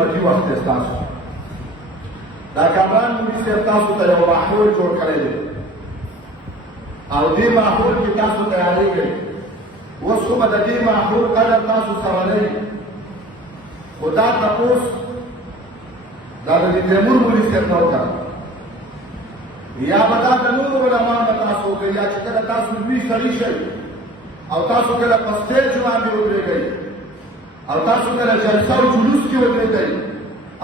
قیمتي وخت دی ستاسو. دا کامران مولوي صاحب تاسو ته یو ماحول جوړ کړی دی او دې ماحول کې تاسو تیاری کوئ. اوس خو به د دې ماحول قدر تاسو سره نه وي، خو دا تپوس دا د تیمور مولوي صاحب نه وکړه یا به دا د نورو علماو نه تاسو وکړئ، یا چې کله تاسو لوی سړي شئ او تاسو کله په سټیج باندې ودرېږئ او تاسو کله جلسه او جلوس کې ودرېږئ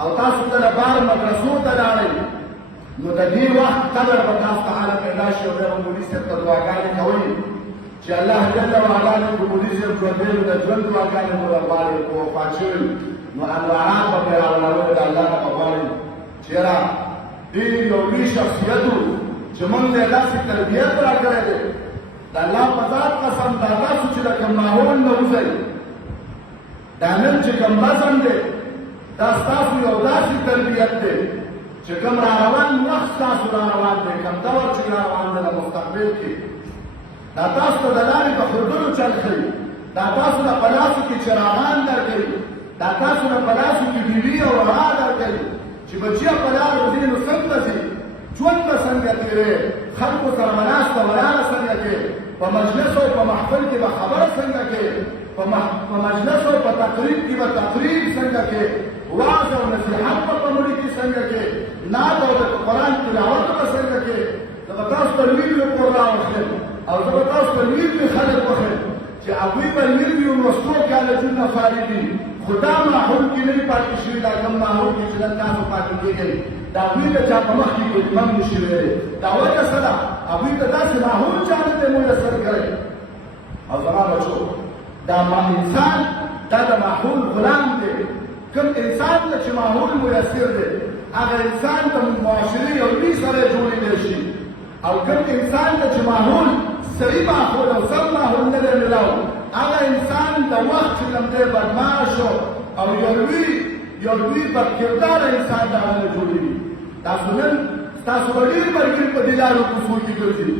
او تاسو کله بار مدرسو ته لاړئ، نو د دې وخت قدر به تاسو ته حاله پیدا شي او بیا به مولوي صاحب ته دعاګانې کوئ چې الله جل وعلا دې د مولوي صاحب ژوندی د ژوند دعاګانې مو راغواړي او وفات شوي نو انواران به پرې راولاړوي د الله نه به غواړئ چې یاره دې یو لوی شخصیت و چې موږ ته یې داسې تربیت راکړی دی. د الله په ذات قسم دا تاسو چې د کوم ماحول نه وځئ، دا نن چې کوم رسم دی دا ستاسو یو داسې تربیت دی چې کوم را روان وخت ستاسو را روان دی، کوم دور چې را روان دی د مستقبل کې دا تاسو ته د لارې په ښودلو چل ښیي، دا تاسو ته په لاسو کې چراغان درکوي، دا تاسو ته په لاسو کې بیوي او رڼا درکوي چې بچیه په لار وځي نو څنګه ځي، ژوند به څنګه تېرې، خلکو سره به ناسته ولاړه څنګه کوې، په مجلس او په محفل کې به خبره څنګه کوې، په مجلس او په تقریب کې به تقریب څنګه کوې، وعظ او نصیحت به په مړي کې څنګه کوې، نعت او د قرآن تلاوت به څنګه کوې. زه به تاسو ته لوی لوی کور راوښیم او زه به تاسو ته لوی لوی خلک وښیم چې هغوی به لوی لوی لوستو کالجونه فارغ دي، خو دا ماحول کې نه وي پاتې شوي، دا کوم ماحول کې چې نن تاسو پاتې کېږئ د هغوی د چا په مخ کې ګوتمن نه شي ویلی. دا وجه څه ده؟ هغوی ته داسې ماحول چا نه دی میسر کړی. او زما بچو دا انسان دا د ماحول غلام دی. کوم انسان ته چې ماحول میسر دی هغه انسان ته معاشرې یو لوی سړی جوړېدی شي، او کوم انسان ته چې ماحول صحیح ماحول او سم ماحول نه دی میلاو هغه انسان د وخت چې کوم دی بدمعاش او یو لوی بدکرداره انسان دغه نه جوړېږي. تاسو نن ستاسو به ډېر ملګري په دې لارو کوڅو کې ګرځي،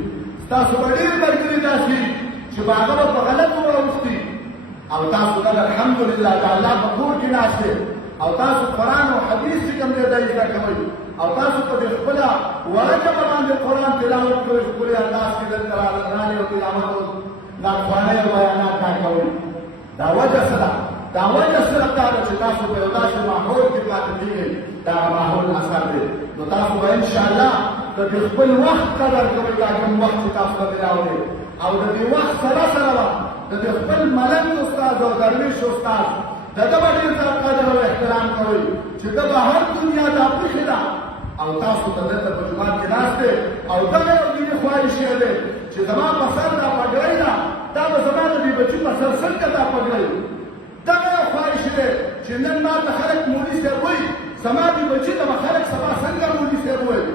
ستاسو به ډېر ملګري داسې چې به هغه به په غلطو واوښتي او تاسو نن الحمدلله د الله په کور کې ناست او تاسو قرآن او حدیث چې کوم دی دا زده کوئ او تاسو په دې خپله وړه ژبه باندې قرآن تلاوت کوئ، ښکلي انداز کې دلته رانغانې او تلاوت او لارښوونې او بیانات دا کوئ. دا وجه څه ده؟ دا وجه صرف دا ده چې تاسو په یو داسې ماحول کې پاتې کېږئ، دا ماحول اثر دی. نو تاسو به انشاءالله د دې خپل وخت قدر کوئ، دا کوم وخت چې تاسو ته میلاوی او د دې وخت سره سره به د دې خپل ملنګ استاد او درویش استاد د ده به ډېر قدر او احترام کوئ چې ده به هر دنیا دا پېښې ده او تاسو ته دلته په جومات کې ناست دی او دغه یو دیني خواهش یې دی چې زما په سر دا پګړۍ ده دا به زما د دې بچي په سر څنګه دا پګړۍ. دغه یو خواهش دی چې نن ما ته خلک مولوي صاحب وایي، زما دې بچي ته به خلک سبا څنګه مولوي صاحب وایي.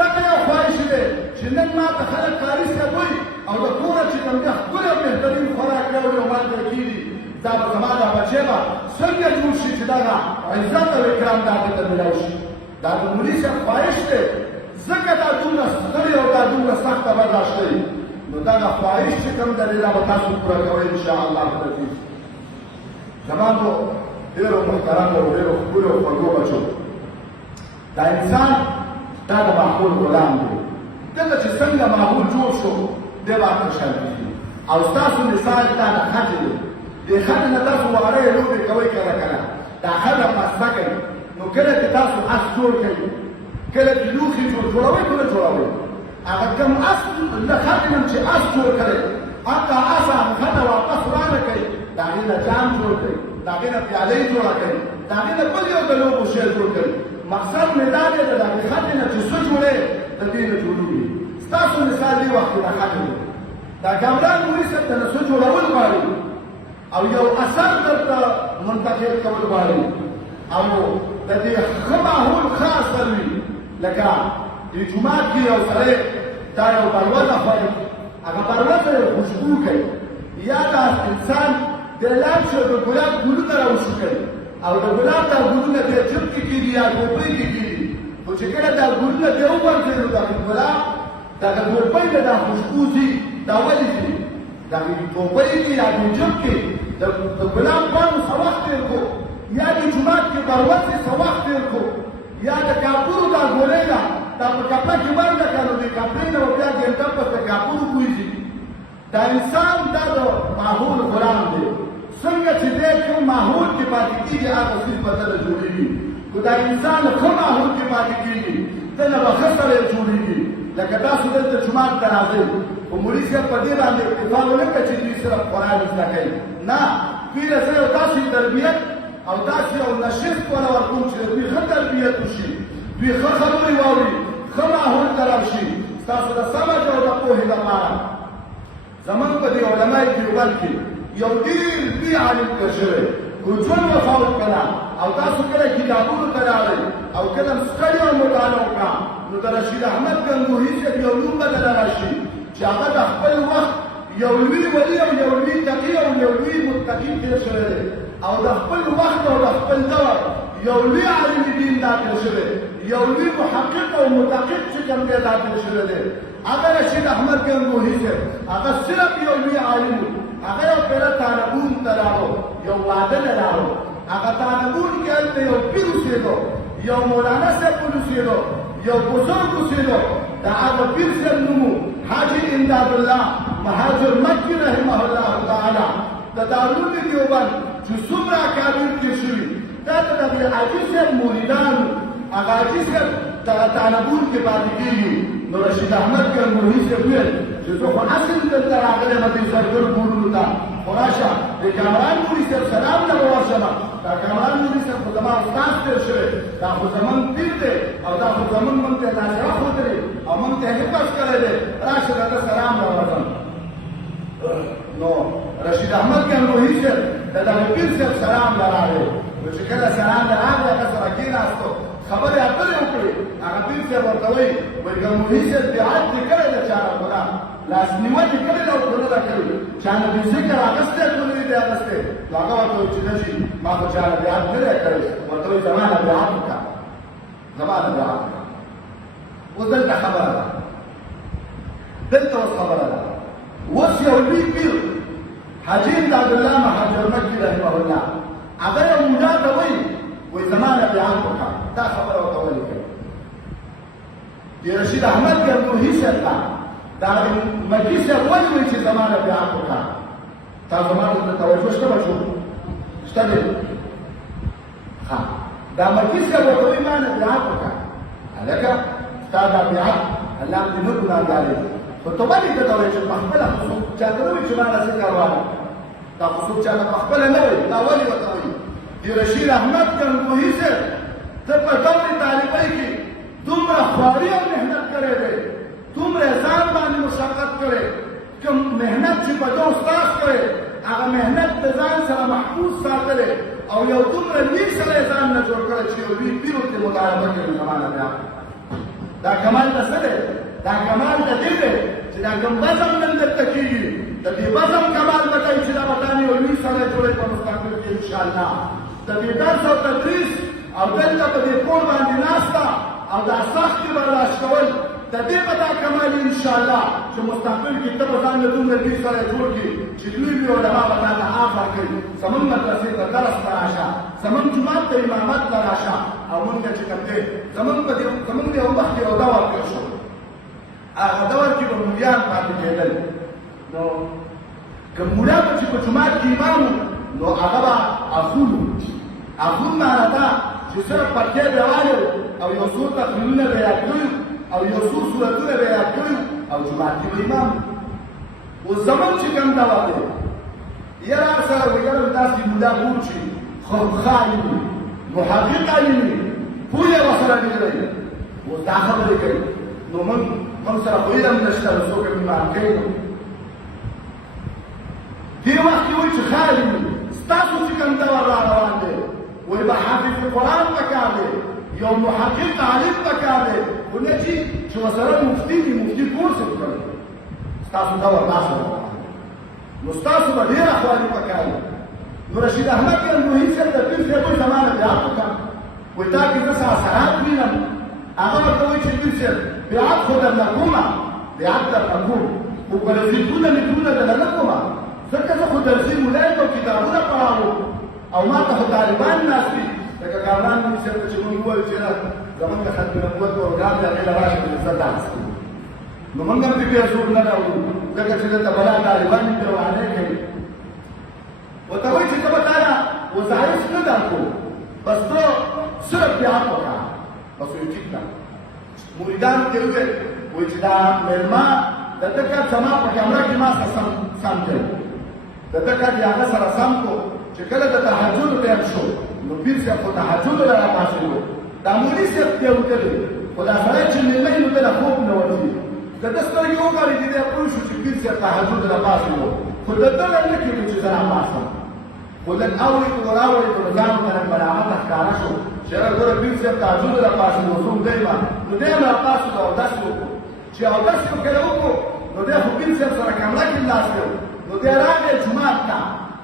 دغه یو خواهش دی چې نن ما ته خلک قاري صاحب وایي او د کوره چې کوم دی ښکلی او بهترین خوراک راوړي او مالته کېږي، دا به زما دا بچی به څنګه جوړ شي چې دغه عزت او اکرام دا هغې ته میلاو شي. دا د مولوي صاحب خواهش دی، ځکه دا دومره ستړې او دا دومره سخته برداشت دی. نو دغه خواهش چې کوم دی دا به تاسو پوره کوئ انشاءالله العزیز. زما نو ډېرو محترمو او ډېرو ښکلو او خوږو بچو، دا انسان دا د ماحول غلام دی. دلته چې څنګه ماحول جوړ شو دی به خوشحال کېږي. او ستاسو مثال دا د ښځې دی، دې ښځې نه تاسو واړه لوبې کوئ کله کله، دا ښځه مسته کوي. نو کله چې تاسو اس جوړ کوئ، کله چې لوښي جوړوئ که نه جوړوئ، هغه کوم اس د ښځې نن چې اس جوړ کړی هغه اس هغه ښځه واپس وړاندې کوي، د هغې نه جام جوړ کوي، د هغې نه پیالۍ جوړه کوي، د هغې نه بل یو د لوبو شی جوړ کوي. مقصد مې دا دی د هغې ښځې نه چې څه جوړې د دې نه جوړېږي. ستاسو مثال دې وخت کې دا ښځې دی، دا کامران مولوي صاحب ته نه څه جوړول غواړي او یو اثر درته منتقل کول غواړي او د دې ښه ماحول ښه اثر وي. لکه دې جومات کې یو سړی دا یو بروزه خوړي، هغه بروزه یې خوشبو کوي، یا دا انسان د اعلان شو د ګلاب ګلونه راوشو کوي او د ګلاب دا ګلونه بیا جب کې کېږي یا ټوپۍ کې کېږي. خو چې کله دا ګلونه بیا وغورځي نو دغه ګلاب دغه ټوپۍ نه دا خوشبو ځي. دا ولې ځي؟ دغه ټوپۍ کې یا جب کې د ګلاب پاڼو څه وخت تېر کړو یا د جومات کې بروسې څه وخت تېر کړو یا د کاپورو دا ګولۍ ده دا په کپړه کې ورده کړه نو د کپړې نه به بیا ګنټه پس د کاپورو کویږي دا انسان دا د ماحول غلام دی څنګه چې دی کوم ماحول کې پاتې کېږي هغه څیز به دله جوړېږي خو دا انسان ښه ماحول کې پاتې کېږي دله به ښه سړی جوړېږي لکه تاسو دلته جومات ته راځئ خو مولي صاحب په دې باندې اکتفا ونه کړه چې دوی صرف قرآن زده کوي نه دوی له زه یو داسې تربیت او داسې یو نشست وله ورکوم چې دوی ښه تربیت وشي دوی ښه خبرې واوري ښه ماحول ته راشي ستاسو د سمج او د پوهې لپاره زمونږ په دې علمای دیوبند کې یو ډېر لوی عالم تېر شوی خو ژوند وفات کړه او تاسو کله کتابونو ته راغئ او کله ستړي او مطالعه وکړه نو د رشید احمد ګنګوهي صاحب یو نوم به دله راشي چې هغه د خپل وخت یو لوی ولي او یو لوی تقي او یو لوی متقي تېر شوی دی او د خپل وخت او د خپل دور یو لوی عالم دین دا تېر شوی یو لوی محقق او متحقق چې کوم دی دا تېر شوی دی هغه رشید احمد ګنګوهي صاحب هغه صرف یو لوی عالم و هغه یو پهله طالبون ته راغلو یو واده ته راغلو هغه طالبون کې هلته یو پیر اوسېدو یو مولانا صاحب اوسېدو یو بزرګ اوسېدو د هغه پیر صاحب نوم حاجي امداد الله مهاجر مکي رحمه الله تعالی د دارالعلوم دیوبند چې څومره اکابر تېر شوي دا د دغه حاجي صاحب مریدان هغه حاجي صاحب دغه طالبون کې پاتې کېږي نو رشید احمد ګنګوهي صاحب ویل چې زه خو اصل دلته راغلی یم دې زرګر کورونو ته خو راشه د کامران مولي صاحب سلام ته به ورشمه دا کامران مولي صاحب خو زما استاد تېر شوی دا خو زمونږ پیر دی او دا خو زمونږ موږ ته تاثره ښودلې او موږ ته حفظ کړی دی راشه درته سلام راوړم نو رشید احمد ګنګوهي صاحب د دغه پیر صاحب سلام له راغی نو چې کله سلام له راغی هغه سره کېناستو خبرې اترې وکړې هغه پیر صاحب ورته وایي وایي ګنګوهي صاحب بیعت دې کړی ده چا نه ګناه لاسنیوه دې کړې ده او که نه ده کړې چا نه دې ذکر اخیستی که نه دې اخیستی نو هغه ورته وایي چې نه شي ما خو چا نه بیعت نه دی کړی ورته وایي زما نه بیعت وکړه زما نه بیعت وکړه اوس دلته خبره ده دلته اوس خبره ده اوس یو لوی پیر حاجي امداد الله مهاجر مکي رحمه الله هغه یو مولا ته وایي وایي زما نه بیعت وکړه دا خبره ورته ولې کوي د رشید احمد ګنګوهي صاحب ته دا مکي صاحب ولې وایي چې زما نه بیعت وکړه تاسو زما ته توجه شته به شو شته دی ښه دا مکي صاحب ورته وایي ما نه بیعت وکړه هلکه ستا دا بیعت الله دې نه ګناهګارې خو ته ولې ته ته وایي چې په خپله خو څوک چاته نه وایي چې ما نه څه کار واخلم دا خو څوک چاته په خپله نه وایي دا ولې ورته وایي د رشید احمد ګنګوهي صاحب ته په دور طالبۍ کې دومره خواري او محنت کړی دی دومره ځان باندې مشقت کړی کوم محنت چې په ده استاد کړی هغه محنت د ځان سره محفوظ ساتلی او یو دومره لوی سړی ځان نه جوړ کړی چې یو لوی پیر ورته مطالبه کوي زما نه بیا دا کمال د څه دی دا کمال د دې دی چې دا کوم بزم نن درته کېږي د دې بزم کمال به کوي چې دا به تا یو لوی سړی جوړوي په مستقبل کې انشاءالله د دې درس او تدریس او دلته په دې کور باندې ناسته او دا سختې برداشت کول د دې به دا کمال انشاءالله چې مستقبل کې ته به ځان له دومره لوی سړی جوړ کړي چې لوی لوی علما به تا ته عام ورکوي زمونږ مدرسې ته درس ته راشه زمونږ جومات ته امامت ته راشه او مونږ چې کوم دی زمونږ د یو وخت یو دور تېر شو هغه دور کې به مولیان پاتې کېدل نو که مولا به چې په جومات کې امام نو هغه به اخون اخون معنی دا چې صرف پرکې دیوالې او یو څو تقریرونه به یاد کړي او یو څو صورتونه به یاد کړي او جومات کې به امام اوس زمونږ چې کوم دور دی یاره سره ویل داسې مولا ګور چې ښه عالم وي محقق عالم وي پوه یې ورسره ډېر اوس دا خبرې کوي نو موږ سره خو علم نشته نو څوک یې ایمان کوي دې وخت کې وایي چې ښه عالم وي ستاسو چې کوم دور را روان دی وایي به حافظ قرآن پکار دی یو محقق عالم پکار دی خو نه چې ورسره مفتي وي مفتي کورس یې کړی ستاسو دور داسې روان دی نو ستاسو به ډېره خواري پکار وي نو رشید احمد ګنګوهي صاحب د پیر صاحب وایي زما نه بیعت وکړه وایي تا کې زه څه اثرات وینم هغه ورته وایي چې پیر صاحب بیعت خو درنه کومه بیعت درنه کوم خو ګرځېدونه مې ټوله درنه نه کومه ځکه زه خو درسي مولا یم او کتابونه پړاوم او ما ته طالبان ناس دي لکه کامران مونږ سره چې مونږ وویل چې زمونږ د ختم نبوت پروګرام دی هغې له راشي د عزت دانس کوو نو مونږ هم پرې ډېر زور نه راوړو ځکه چې دلته بلا طالبان دي روانۍ کوي ورته وایي چې زه به تا نه وظایف نه درکړو بس ته صرف بیعت وکړه بس وایي ټیک ده مریدانو ته یې وویل وایي چې دا مېلمه د ده کټ زما په کمره کې ما سره سم کوي د ده کټ یې هغه سره سم کړو چې کله د تهجد ټایم شو نو پیر صاحب خو تهجد له راپاڅېدو دا مولي صاحب ته یې وتلي خو دا سړی چې مېلمه وي نو ده له خوب نه ورځي د ده سترګې وغړېدې دی پوه شو چې پیر صاحب تهجد راپاڅېدو خو د ده نه نه کېږي چې زه راپاڅم خو لږ اورېدو راورېدو نو ځان ته ملامته ښکاره شو چې یاره ګوره پیر صاحب تهجد راپاڅېدو زه هم دی به نو دی هم راپاڅېدو اودس یې وکړو چې اودس یې کله وکړو نو دی خو پیر صاحب سره کمره کې لاس کړو نو دی راغی جومات ته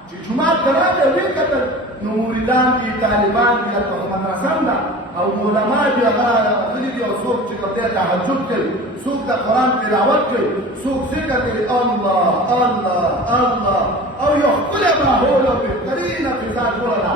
چې جومات ته راغی ویې کتل نو مریدان دي طالبان دي هلته خو مدرسه هم ده او علما دي هغه راغلي دي او څوک چې کوم دی تهجد کوي څوک د قرآن تلاوت کوي څوک ذکر کوي الله الله الله او یو ښکلی ماحول او بهترینه فضا جوړه ده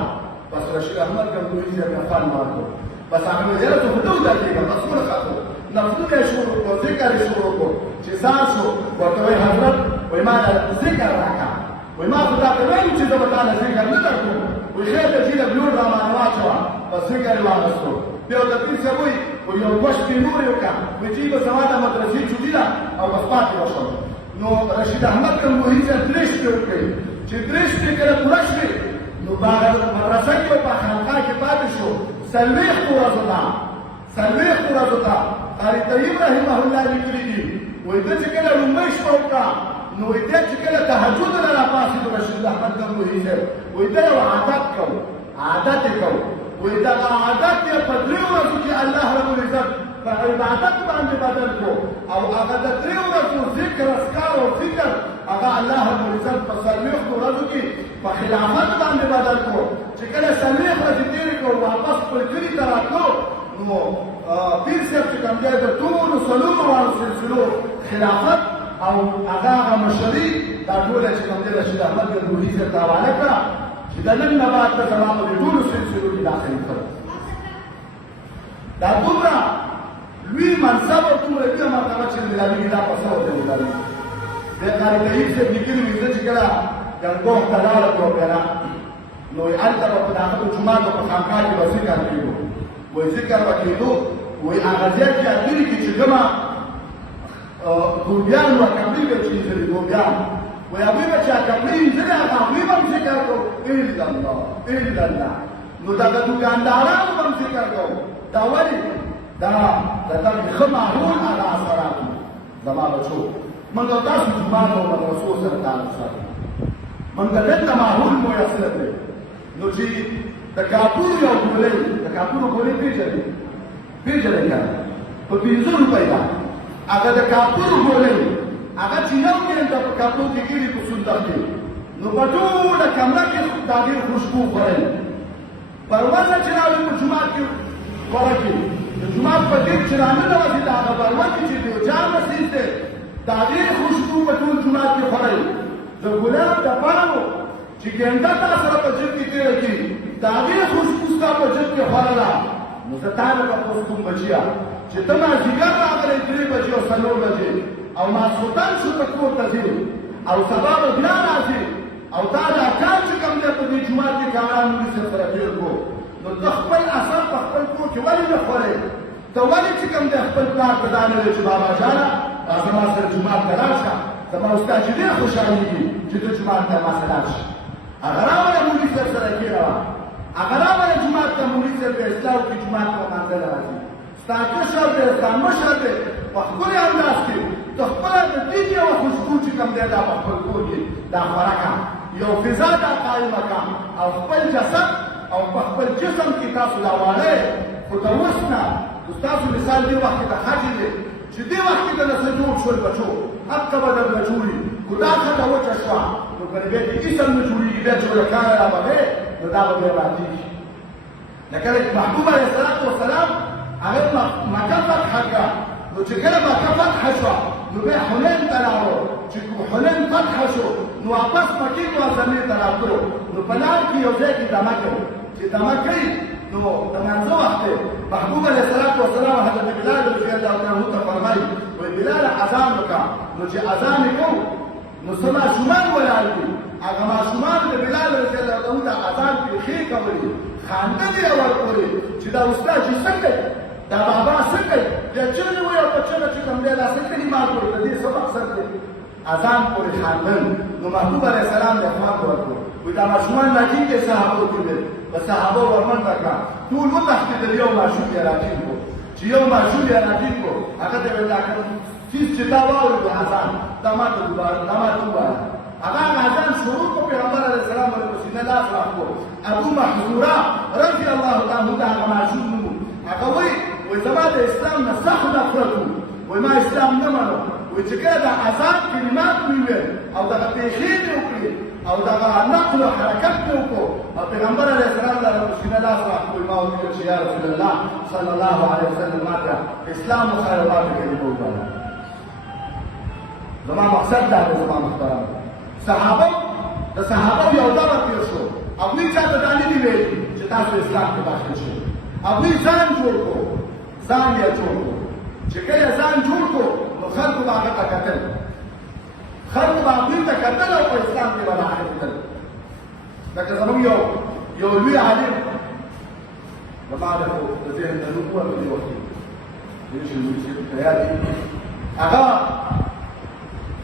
بس رشید احمد ګنگوهي صاحب یې خوند ورکړو بس هغه مې یاره ته خو نه ودرېږه بس ورخښو نفلونه یې شروع کړو ذکر یې شروع کړو چې سهار شو ورته وایي حضرت وایي ما ذکر راکړه وایي ما خو تاته ویلو چې زه به تا له ذکر نه درکړم وایي خیر دی چې له بلوډ رامانه واچوه بس ذکر یې واخیستو بیا ورته پیر صاحب وایي یو دوه شپې نور یې وکړه وایي چې به زما د مدرسې چوټي ده او بس پاتې به شم نو رشید احمد ګنگوهي صاحب درې شپې وکړې چې درې شپې کله پوره شوې نو په مدرسه کې په خانقاه کې پاتې شو څلوېښتو ورځو ته څلوېښتو ورځو ته قاري طیب رحمه الله لیکلي دي وایي ده چې کله لومړۍ شپه وکړه نو وایي دی چې کله تهجد نه راپاڅېدو رشید احمد ګنگوهي صاحب وایي دی یو عادت کوو عادت یې کوو وایي دغه عادت یې په درې ورځو کې الله رب العزت په عبادت باندې بدل کړو او هغه د درې ورځو ذکر اذکار او فکر هغه الله رب العزت په څلوېښتو ورځو کې په خلافت باندې بدل کړو چې کله څلوېښت ورځې تېرې کړو واپس خپل کلي ته راتلو نو پیر صاحب چې کوم دی د ټولو څلورو واړو سلسلو خلافت او هغه مشري دا ټوله چې کوم دی رشید احمد ګنگوهي صاحب ته حواله کړه چې د نن نه بعد به زما په دې ټولو سلسلو کې دا خلیفه دا دومره لوی منصب او دومره لویه مرتبه چې ملاویږي دا په څه ورته ملاویږي د قاري طیب صاحب لیکلي وي زه چې کله ګنګوه ته لاړم نو که نه نو هلته به په د هغه د جومات په خانقاه کې به ذکر کېدو وایي ذکر به کېدو وایي هغه ځای کې اتلي کې چې کومه ګوبیان وه کمرې به چینځلې ګوبیان وایي هغوی به چې کمرې انځلې هغه هغوی به هم ذکر کوو الا الله الا الله نو دغه دوکاندارانو به هم ذکر کوو دا ولې دا د دغه ښه ماحول هغه اثرات زما بچو موږ او تاسو جومات او مدرسو سره تعلق ساتو موږ ته دلته ماحول میسر دی نو چې د کاپور یو ګولۍ د کاپور ګولۍ پېژنئ پېژنئ که په 5 روپۍ ده هغه د کاپور ګولۍ هغه چې یو ګینټه په کاپور کې کېږي په صندوق کې نو په ټوله کمره کې د هغې خوشبو خورئ پرونه چې راوړي په جومات کې خوره کړي د جومات په دېګ چې راننوځي د هغه پرونه کې چې د یو چا مسیح دی د هغې خوشبو په ټول جومات کې خورئ د ګلاب د پاڼو چې ګنډه تا سره په جیب کې تېره کړي د هغې خوشبو ستا په جیب کې خوړله نو زه تا نه تپوس کوم بچیه چې ته مازدیګر راغلی 3 بجې او 4 بجې او ماسخوتن شو ته کور ته ځې او سبا به بیا راځې او تا دا کار چې کوم دی په دې جومات کې کامران مولي صاحب سره تېر کړو نو ته خپل اثر په خپل کور کې ولې نه خورې ته ولې چې کوم دی خپل پلار ته دا نه وایې چې بابا جانه زما سره جومات ته لاړ شه زما استاد چې ډېر خوشحالېږي چې ته جومات ته ما سره لاړ شي هغه راوله مولي صاحب سره کېنوه هغه راوله جومات ته مولي صاحب به اصلاح وکړي جومات ته لمانځه راځي ستا کشر دی ستا مشر دی په ښکلي انداز کې ته خپله د دین یوه خوشبو چې کوم دی دا په خپل کور کې دا خوره کړه یو فضا دا قایمه کړه او خپل جسد او په خپل جسم کې تاسو دا واړی خو ته اوس نه ستاسو مثال دې وخت کې د ښځې دی چې دې وخت کې درنه څه جوړ شول بچو هلته به درنه جوړي خو دا ښځه وچه شوه نو که د بیا کې اسم نه جوړېږي بیا چې ولکانه رابغې نو دا به بیا راتېږي لکه محبوب علیه السلام هغه مکه فتحه کړه نو چې کله مکه فتحه شوه نو بیا حنین ته راوړو چې حنین فتح شو نو واپس مکې معظمې ته راتلو نو په لار کې یو ځای کې دمه کوي چې دمه کوي نو د مانځه وخت دی محبوب علیه السلام حضرت بلال رضی الله عنه ته فرمایي وایي بلال اذان وکړه نو چې اذان یې کوو نو څه ماشومان ولاړ دي هغه ماشومان د بلال رضی الله عنه ته اذان پېښې کولې خاندل یې ورکولې چې دا استاد چې څنګه دا بابا څنګه بیا چغې وایي او په چغه چې کوم دی دا څه کلمات وایي د دې څه مقصد دی اذان پورې خاندل نو محبوب علیه السلام د خواب ورکړو وایي دا ماشومان راټینګې صحابو کې دي په صحابو ورمنډه کړه ټول وتښتېدل یو ماشوم یې راټینګ کړو چې یو ماشوم یې راټینګ کړو هغه ته ویل دا چیز چې دا واورېدو اذان دا ماته ووایه هغه اذان شروع کړو پیغمبر علیه السلام ورته په سینه لاس راکړو ابو محذوره رضی الله تعالی عنه هغه ماشوم نوم هغه وایي زما د اسلام نه سخت نفرت وایي ما اسلام نه منم وایي چې کله دا اذان کلمات مې ویل او دغه پېښې مې وکړې او دغه نقل و حرکت مې وکړو او پیغمبر علیه السلام ته په سینه لاس راکړو ما ورته وویل چې یا رسول الله صلی الله علیه وسلم ما ته اسلام و خیرات کلمه وویله زما مقصد دا دی زما محترم د صحابه یو دور تېر شو هغوی چاته دا نه دي ویلي چې تاسو اسلام کې داخل شئ هغوی ځان جوړ کړو ځان یې جوړ کړو چې کله ځان جوړ کړو نو خلکو به هغه ته کتل خلکو به هغوی ته کتل او په اسلام کې به داخلېدل لکه زموږ یو لوی عالم زما د ذهن د نوم په دې وخت کې چې لوی صاحب تیار دي هغه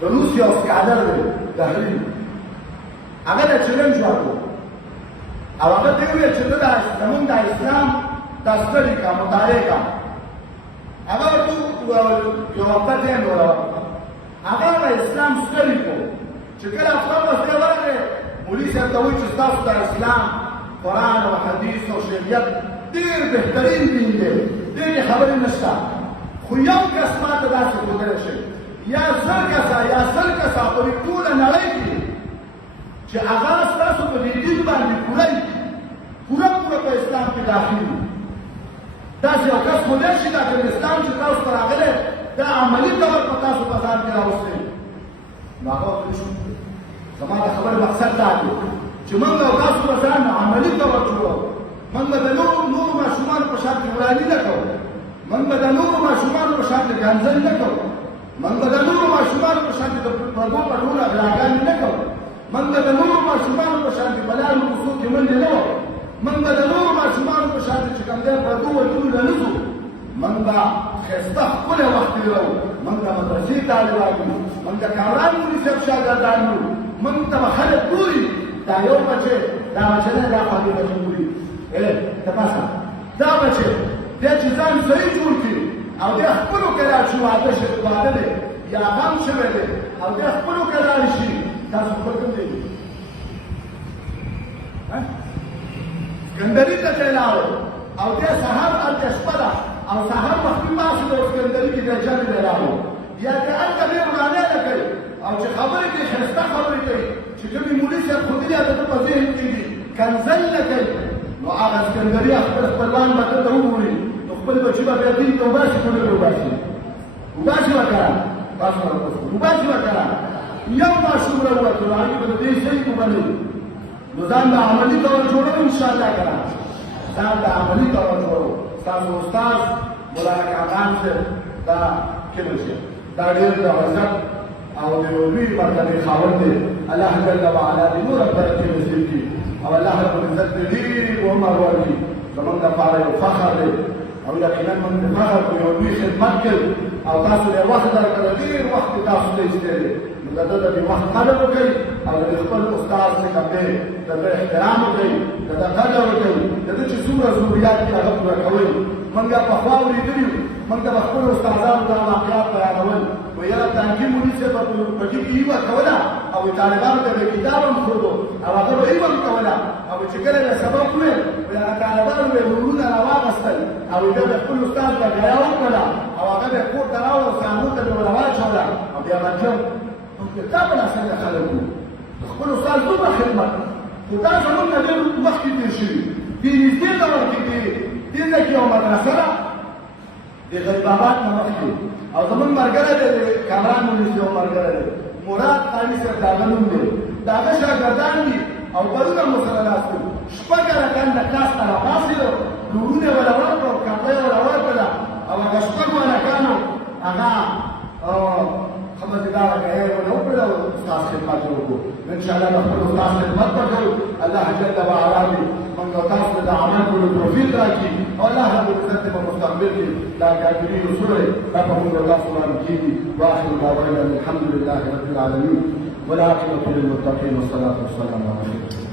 د روس یو سکالر دی دهلي هغه د چلنج ورکړو او هغه ته وویل چې زموږ د اسلام دا ستړي کا مطالعه کا هغه ورته یو هفته ټایم ورکړو هغه د اسلام ستړي کو چې کله خپل وسته ورغی مولوي صاحب ته وایي چې ستاسو د اسلام قرآن او حدیث او شریعت ډېر بهترین دین دی دې خبرې نشته خو یو کس ماته داسې ښودلی شي یا زر کسه یا سل کسه په دې ټوله نړۍ کې چې هغه ستاسو په دې دین باندې پوره په اسلام کې داخل وي داسې یو کس ښودلی شي دا کوم اسلام چې تاسو ته راغلی دا عملي طور په تاسو په ځان کې راوستلی نو هغه ورته شو زما د خبرې مقصد دا دی چې موږ او تاسو به ځان عملي طور جوړو موږ به د نورو ماشومانو په شان وراني نه کوو موږ به د نورو ماشومانو په شان ګنځل نه کوو موږ به د نورو ماشومانو په شان د پردو په ټوله غلاګانې نه کوو موږ به د نورو ماشومانو په شان د بلانو کوڅو کې منډې نه وهو موږ به د نورو ماشومانو په شان چې کوم دی پردو وطنو ته نه ځو موږ به ښایسته ښکلی وخت تېروو موږ د مدرسې طالبان یو موږ د کامران مولي صاحب شاګردان یو موږ ته به خلک ګوري دا یو بچی دا بچی دی دا خواږه بچی ګوري ته پاسه دا بچی دی چې ځان صحیح جوړ کړي او دی خپلو کې راشي واده دی یا غم شوی دی او دی خپلو کې راشي تاسو خپل کوم دی سکندري ته دی لاړو او دی سهار هلته شپه ده او سهار وختي پاسې د سکندري کې دی جنګ دی راغلو یا که هلته بیا ورانۍ نه کوي او چې خبرې کوي ښایسته خبرې کوي چې کومې مولي صاحب ښودلي هغه ته په ذهن کې دي کنځل نه کوي نو هغه سکندري خپل خپلوان به ته وګوري نو خپل بچي به بیا دین ته وباسي که نه وباسي وباسي به که وباسي به که یو ماشوم راووتلو هغې به د دې صحیح وبلوي نو ځان د عملي طور جوړو انشاءالله که ځان د عملي طور جوړو ستاسو استاد مولانا کامران صاحب دا کبر صاحب دا ډېر د عزت او د یو لوی مرتبې خاوند دی الله جل وعلا دې نوره ترقي نصیب کړي او الله رب العزت دې ډېر عمر ورکړي زموږ لپاره یو فخر دی او یقینا موږ د فخر په یو لوی خدمت کوي او تاسو ډېر وخت درکړی ډېر وخت تاسو ته ایستلی نو د ده د دې وخت قدر وکړئ او د خپل استاد چې کوم دی د ده احترام وکړئ د ده قدر وکړئ د ده چې څومره ضروریات دي هغه پوره کوئ موږ پخوا اورېدلي یو موږ ته به خپلو استادانو دا واقعات بیانول و یاره تانکي مولي صاحب په دې کې ایوه کوله او طالبانو ته به کتاب هم ښودو او هغه به ایوه هم کوله او چې کله به سبق وویل و هغه طالبانو به ورونه راواغېستل او بیا به خپل استاد ته ګیا وکړله او هغه به کور ته راوړل سامو ته به راواچوله او بیا به جم دا به څنګه خلک وو د خپل استاد دومره خدمت خو دا زموږ نه ډېر مخکې تېر شوي دې نږدې دور کې دې ځای کې یو مدرسه ده د غریب آباد نه مخکې او او زمون ملګری دی کامران مونږ یو ملګری دی مراد قاني صاحب داغه نوم دی داغه شاګردان دي او بلونه مو سره لاس دي شپږ رکعات د کلاس ته راپاسېدو نورونه ولا ورکړو کاپۍ ولا ورکړه او هغه شپږ رکعانو هغه خدمتګار هغه ولا وکړه استاد خدمت وکړو ان شاء الله خپل استاد خدمت وکړو الله جل وعلا دې موږ تاسو ته عمل کولو توفیق راکړي او الله رب العزت په مستقبل کې دا کاږي رسول دا په موږ تاسو باندې کیږي واخر دعوانا الحمد لله رب العالمين والعاقبة للمتقين والصلاة والسلام على رسول الله